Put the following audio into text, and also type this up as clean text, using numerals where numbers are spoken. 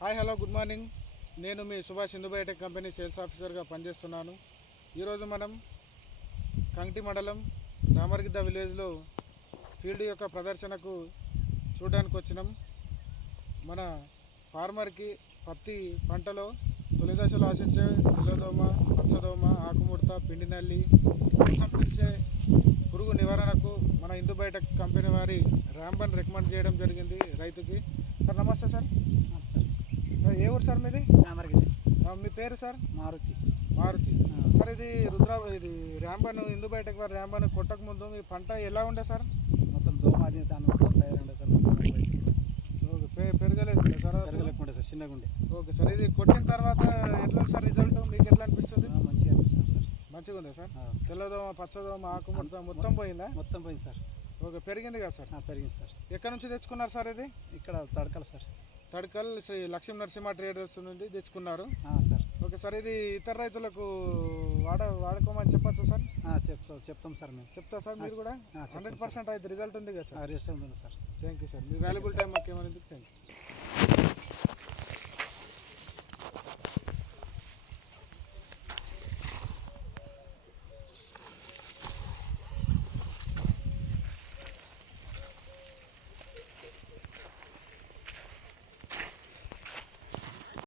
Hi hello good morning. నేను మీ Subhash Hindu biotech company sales ఆఫీసర్గా పనిచేస్తున్నాను. ఈరోజు మనం కంటి మండలం రామర్గిద్ద విలేజ్లో ఫీల్డ్ యొక్క ప్రదర్శనకు చూడడానికి వచ్చినాం. మన ఫార్మర్కి పత్తి పంటలో తొలి దశలో ఆశించే తెల్లదోమ, పచ్చదోమ, ఆకుముడత, పిండి నల్లి, రసం పీల్చే పురుగు నివారణకు మన హిందూ బయోటెక్ కంపెనీ వారి ర్యాంబన్ రికమెండ్ చేయడం జరిగింది రైతుకి. సార్ నమస్తే సార్. ఏ ఊరు సార్ మీది? రామర్గిద్ద. మీ పేరు సార్? మారుతి. సార్ ఇది ఇది ర్యాంబన్ హిందూ బయోటెక్ వారి ర్యాంబన్ కొట్టక ముందు మీ పంట ఎలా ఉండే సార్? మొత్తం దోమాది దాని మొత్తం తయారుండే సార్. ఓకే, పెరగలేదు సార్? పెరగలేకుండా సార్, చిన్నగా ఉండే. ఓకే సార్, ఇది కొట్టిన తర్వాత ఎట్లా సార్ రిజల్ట్ మీకు ఎట్లా అనిపిస్తుంది? మంచిగా అనిపిస్తుంది సార్. మంచిగా ఉందా సార్? తెల్లదోమ, పచ్చదోమ, ఆకుముడత మొత్తం పోయిందా? మొత్తం పోయింది సార్. ఓకే, పెరిగింది కదా సార్? పెరిగింది సార్. ఎక్కడి నుంచి తెచ్చుకున్నారు సార్ ఇది? ఇక్కడ తడకలు సార్. తడకల్ శ్రీ లక్ష్మీ నరసింహ ట్రేడర్స్ నుండి తెచ్చుకున్నారు సార్. ఓకే సార్, ఇది ఇతర రైతులకు వాడుకోమని చెప్పచ్చు సార్? చెప్తాం సార్. మేము చెప్తా సార్. మీరు కూడా 100% అయితే రిజల్ట్ ఉంది కదా సార్? రిజల్ట్ ఉంది sir. Thank you sir. Me valuable time మాకు ఏమైంది. Thank you.